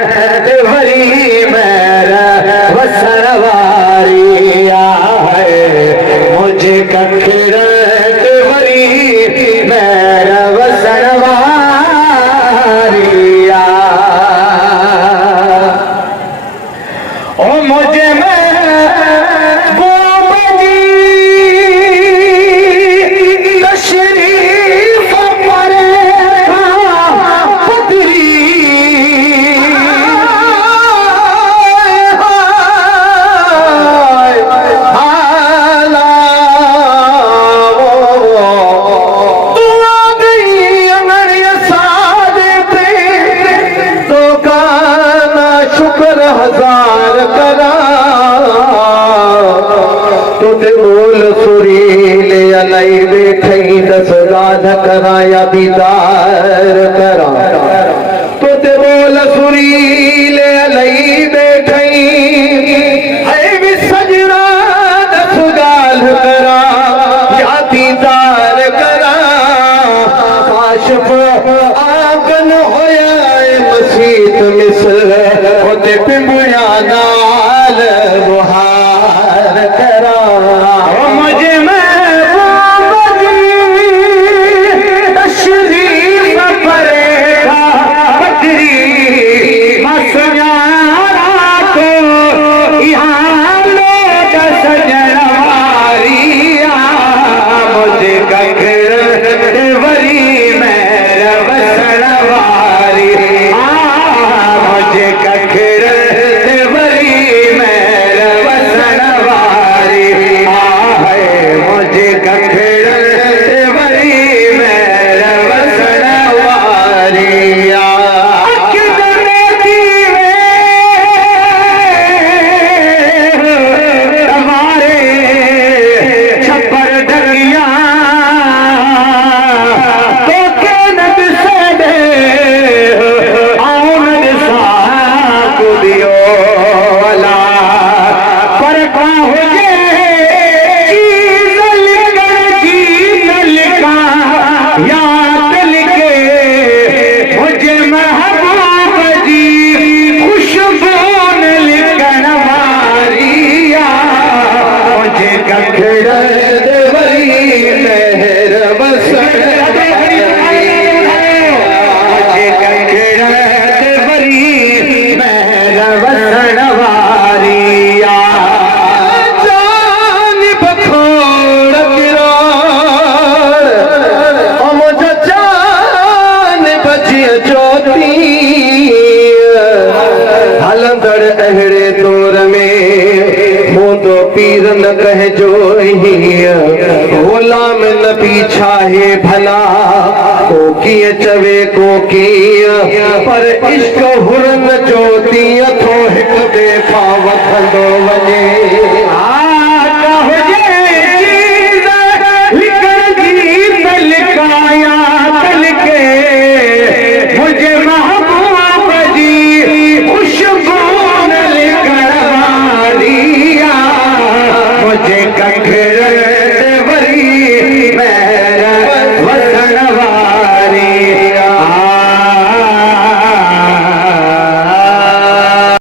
worry मेरा वसरवारिया है मुझे कखरत वरी मेरा वसरवारिया ओ मुझे हजार करा तुझे बोल सुरीले अलाई बैठई दस गाध करा या दीदार करा तुझे बोल सुरीले अलाई बैठई है भी सजना दस गाल करा या दीदार करा काशिफ आगन होया मसीत मिसल होते पिंबुया नाल बुहार करा मुझे तशरीफ परेगा बदरी मसयारा को यहाँ लोग सजनवारिया मुझे कखर वरी मेरा वसनवारी मुझे कखर वरी मेरा वसनवारी मुझे कखर वरी मेरा वसनवारी हमारे छप्पर ढकिया तो के नब से दे आउन सा को दियो वाला पर पाहुजे चीज लिखा या दिल के मुझे महबूब जी खुशबू लिखन मारिया मुझे कखर वरी मेहर बसन मुझे कखर वरी मेहर बसन वारिया जान बखोड़ किरोड़ मुझे जान बचिय ज्योति हलंदड़ अहड़े दौर में मोदो पीर न कह जो गुलाम न पीछा है भला को किए चवे को किया पर इश्क हुरन ज्योति थो हिक दे पावत दो वने मुझे महबूब जी खुशबू लिखन वारिया मुझे कखर